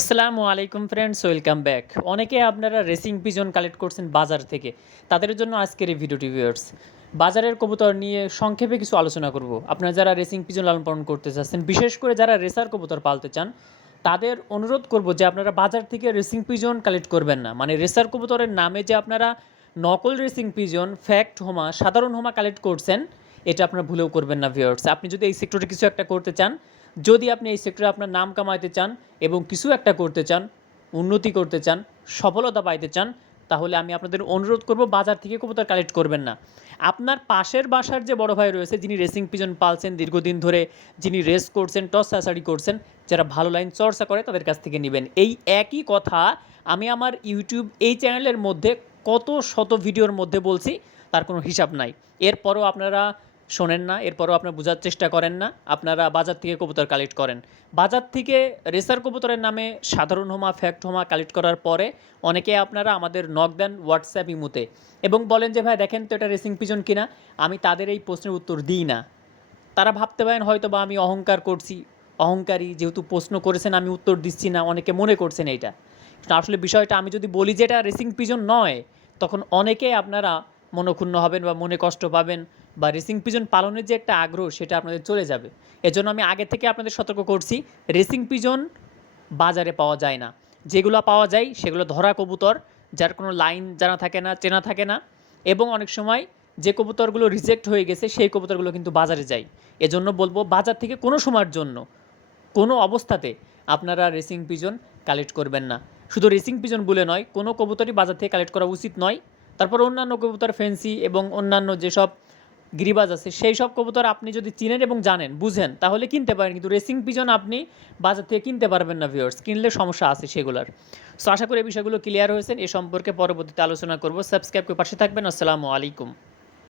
আসসালামু আলাইকুম friends welcome back অনেকে আপনারা রেসিং পিজন কালেক্ট করছেন বাজার থেকে। তাদের জন্য আজকের এই ভিডিওটি ভিউয়ার্স বাজারের কবুতর নিয়ে সংক্ষেপে কিছু আলোচনা করব। আপনারা যারা রেসিং পিজন লালন পালন করতে চাচ্ছেন বিশেষ করে যারা রেসার কবুতর পালতে চান, তাদের অনুরোধ করব যে আপনারা বাজার থেকে রেসিং পিজন কালেক্ট করবেন না। মানে রেসার কবুতরের নামে যে আপনারা নকল রেসিং পিজন ফ্যাক্ট হোমা সাধারণ হোমা কালেক্ট করছেন, এটা আপনারা ভুলেও করবেন না ভিউয়ার্স আপনি যদি এই সেক্টরে কিছু একটা করতে চান যদি আপনি এই সেক্টরে আপনার নাম কামাইতে চান এবং কিছু একটা করতে চান, উন্নতি করতে চান, সফলতা পাইতে চান, তাহলে আমি আপনাদের অনুরোধ করব বাজার থেকে কবুতর কালেক্ট করবেন না। আপনার পাশের বাসার যে বড় ভাই রয়েছে, যিনি রেসিং পিজন পালছেন দীর্ঘদিন ধরে, যিনি রেস করছেন টস সাসারি করছেন, যারা ভালো লাইন চর্চা করে তাদের কাছ থেকে নেবেন। এই একই কথা আমি আমার ইউটিউব এই চ্যানেলের মধ্যে কত শত ভিডিওর মধ্যে বলছি, তার কোনো হিসাব নাই। এরপরও আপনারা শোনেন না, এরপরও আপনার বোঝার চেষ্টা করেন না, আপনারা বাজার থেকে কবুতর কালেক্ট করেন। বাজার থেকে রেসার কবুতরের নামে সাধারণ হোমা, ফ্যাক্ট হোমা কালেক্ট করার পরে অনেকে আপনারা আমাদের নক দেন হোয়াটসঅ্যাপ ইমুতে এবং বলেন যে, ভাই, দেখেন তো এটা রেসিং পিজন কিনা? আমি তাদের এই প্রশ্নের উত্তর দিই না। তারা ভাবতে পারেন হয়তো বা আমি অহংকার করছি। অহংকারী যেহেতু প্রশ্ন করেছেন, আমি উত্তর দিচ্ছি না, অনেকে মনে করছেন এইটা। আসলে বিষয়টা আমি যদি বলি যে, এটা রেসিং পিজন নয়, তখন অনেকে আপনারা মনক্ষুণ্ণ হবেন বা মনে কষ্ট পাবেন। বা রেসিং পিজন পালনের যে একটা আগ্রহ, সেটা আপনাদের চলে যাবে। এজন্য আমি আগে থেকে আপনাদের সতর্ক করছি রেসিং পিজন বাজারে পাওয়া যায় না। যেগুলো পাওয়া যায়, সেগুলো ধরা কবুতর, যার কোনো লাইন জানা থাকে না, চেনা থাকে না। এবং অনেক সময় যে কবুতরগুলো রিজেক্ট হয়ে গেছে, সেই কবুতরগুলো কিন্তু বাজারে যায়। এজন্য বলব, বাজার থেকে কোনো সময়ের জন্য, কোনো অবস্থাতে আপনারা রেসিং পিজন কালেক্ট করবেন না। শুধু রেসিং পিজন বলে নয়, কোনো কবুতরই বাজার থেকে কালেক্ট করা উচিত নয়। তারপর অন্যান্য কবুতর ফেন্সি এবং অন্যান্য যেসব গিরিবাজ আছে, সেই সব কবুতর আপনি যদি চিনেন এবং জানেন, বুঝেন, তাহলে কিনতে পারেন। কিন্তু রেসিং পিজন আপনি বাজার থেকে কিনতে পারবেন না ভিউয়ার্স কিনলে সমস্যা আছে সেগুলোর। সো আশা করি বিষয়গুলো ক্লিয়ার হয়েছেন এ সম্পর্কে পরবর্তীতে আলোচনা করব। সাবস্ক্রাইব করে পাশে থাকবেন। আসসালামু আলাইকুম।